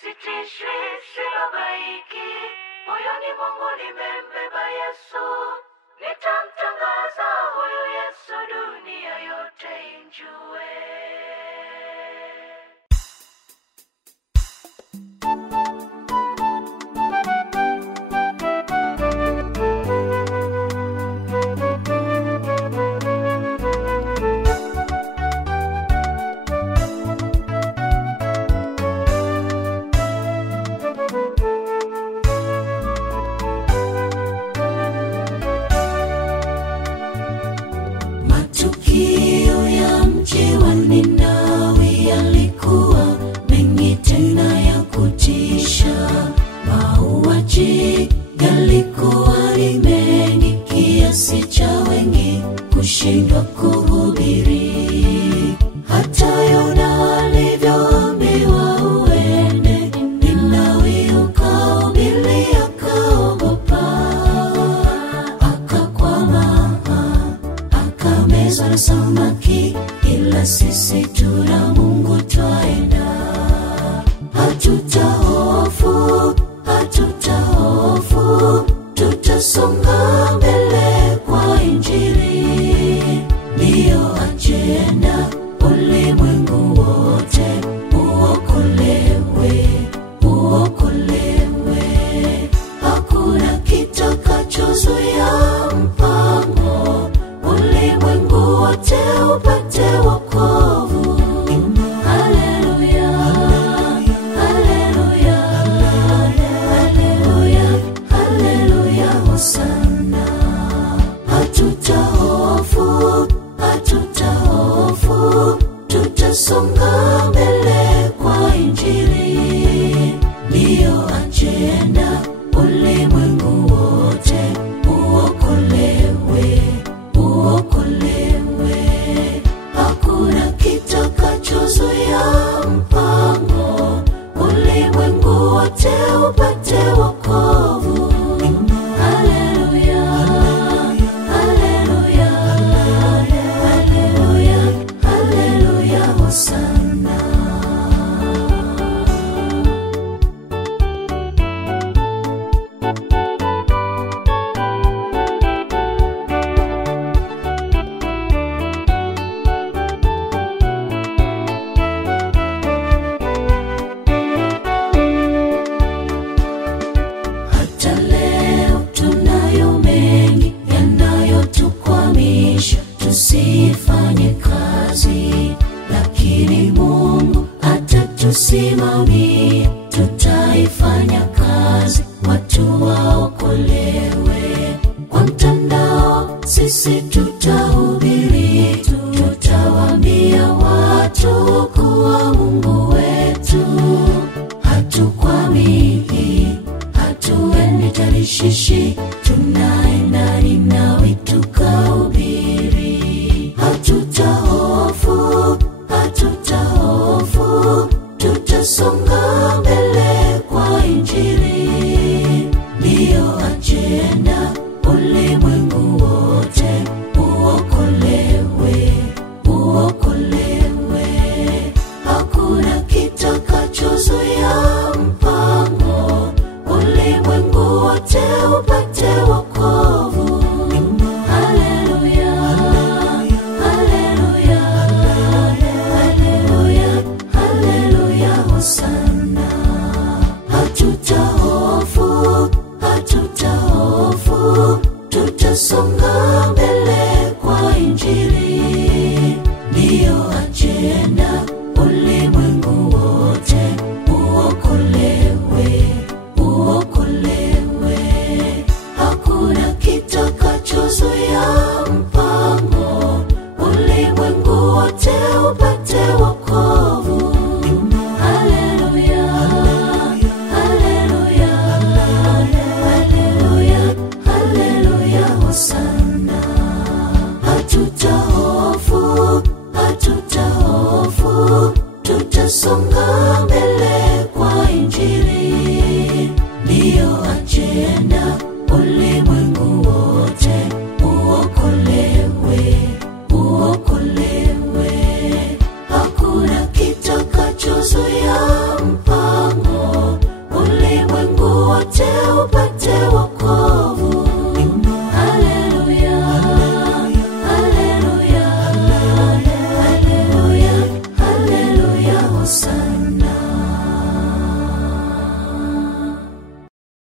Sitishwi, sibabaiki, moyoni mwangu nimembeba Yesu. Nitamtangaza huyu Yesu, dunia yote injue. Matukio ya mji wa Ninawi yalikuwa mengi tena ya kutisha. Mauaji yalikuwa ni mengi kiasi cha wengi kushindwa kuhubiri. Hata Yona alivyoambiwa uende Ninawi ukahubiri akaogopa, akakwama, akamezwa na samaki. Ila sisi tuna Mungu twaenda. Hatutahofu, hatutahofu, tutasonga mbele kwa Injili. Ndiyo ajenda, ulimwengu wote uokolewe, uokolewe. Hakuna kitakachozuia mpango, ulimwengu wote upate wokovu. Haleluya, haleluya, haleluya, haleluya, hosana. Hatutahofu, hatutahofu, tutasonga mbele kwa Injili. Ndiyo ajenda, ulimwengu wote uokolewe, uokolewe. Hakuna kitakachozuia mpango, ulimwengu wote